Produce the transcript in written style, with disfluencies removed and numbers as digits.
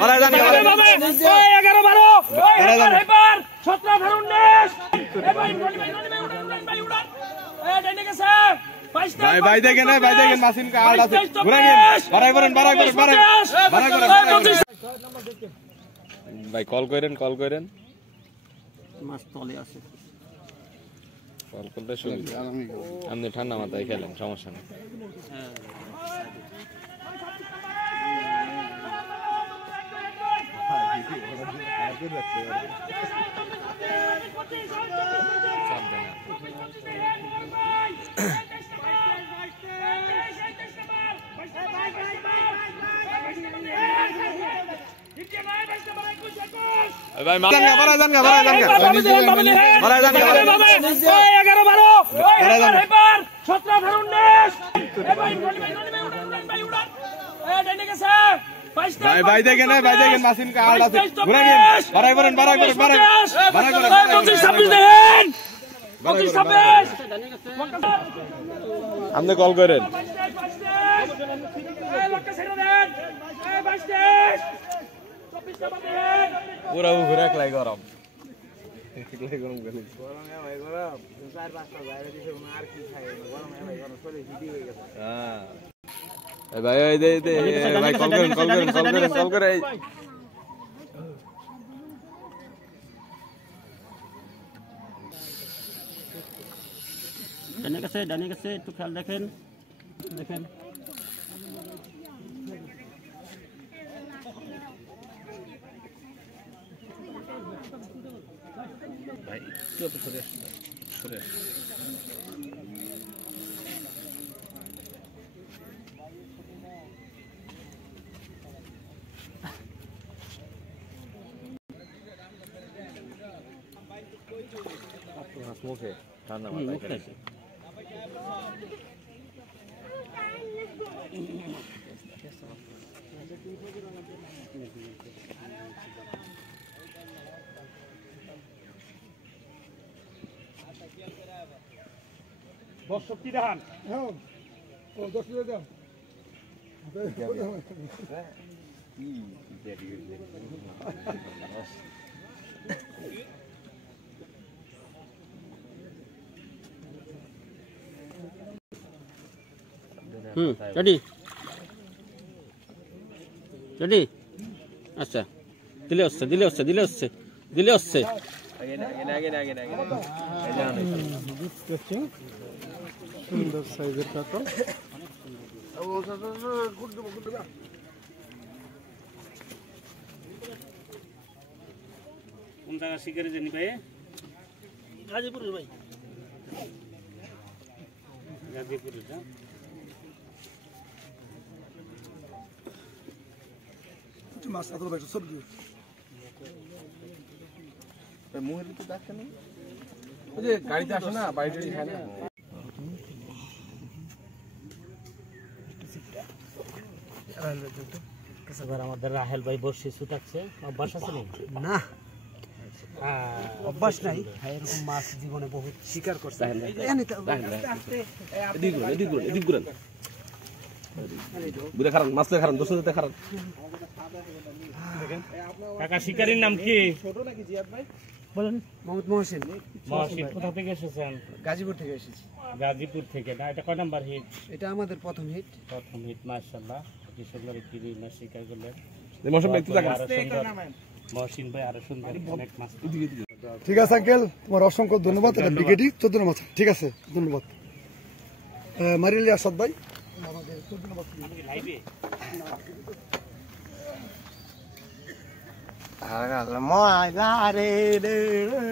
বাড়াই দেন ওই 11 12 ওই 17 ধরুন 19 এই ভাই উড়ান এই ডেন্ডে গেছে ভাই দেখেন মাসিন কা আড় আছে ঘুরে গেন বাড়াই করেন ভাই কল করেন মাছ তলে আছে কল করতে সুবিধা আপনি ঠান্ডা মাথায় খেলেন সমস্যা নেই ভাই মারান বাড়াই দেন 11 12 ওই 17 ধরুন 19 এই ভাই উড়ান এই ডেন্ডে গেছে ভাই দেখেন মাসিন কা আড় আছে ঘুরে গেন বাড়াই করেন 25 26 দেন 25 26 আপনি কল করেন পুরো ঘুরে একলাই গরম ভাই কল করে ডানে কাছে একটু খেয়াল দেখেন ভাই একটু সরে মুখে ঠান্ডা মাথায় দর্শক কি দেখান রেডি আচ্ছা দিলে হচ্ছে সুন্দর সাইজের কাতল কোন জায়গা শিকারে জানি ভাই গাজীপুরের ভাই গাজীপুরের মাছ কাতল ভাই সবজি মুহের ভিতরে দেখেন ওই যে গাড়িতে আসে না বাইরে খায় না আমাদের রাহেল ভাই বসে ছুটাচ্ছে অভ্যাস আছে না অভ্যাস নাই এরকম মাছ জীবনে বহুত শিকার করছে কাকা শিকারীর নাম কি বলেন? মোহাম্মদ মহসিন। কোথা থেকে এসেছেন? গাজীপুর থেকে এসেছি। গাজীপুর থেকে না? এটা কয় নাম্বার হিট? এটা আমাদের প্রথম হিট। মাশাআল্লাহ, কি সুন্দর একটি মাছ শিকার করলেন। মহসিন ভাই আরো সুন্দর অনেক মাছ। ঠিক আছে আঙ্কেল, তোমার অসংখ্য ধন্যবাদ। এটা বিকেটি 14 মাছ। ঠিক আছে, ধন্যবাদ। মারিলি আসাদ ভাই আমাদের 14 মাছ লাইভে আগাল ময়লা রে রে রে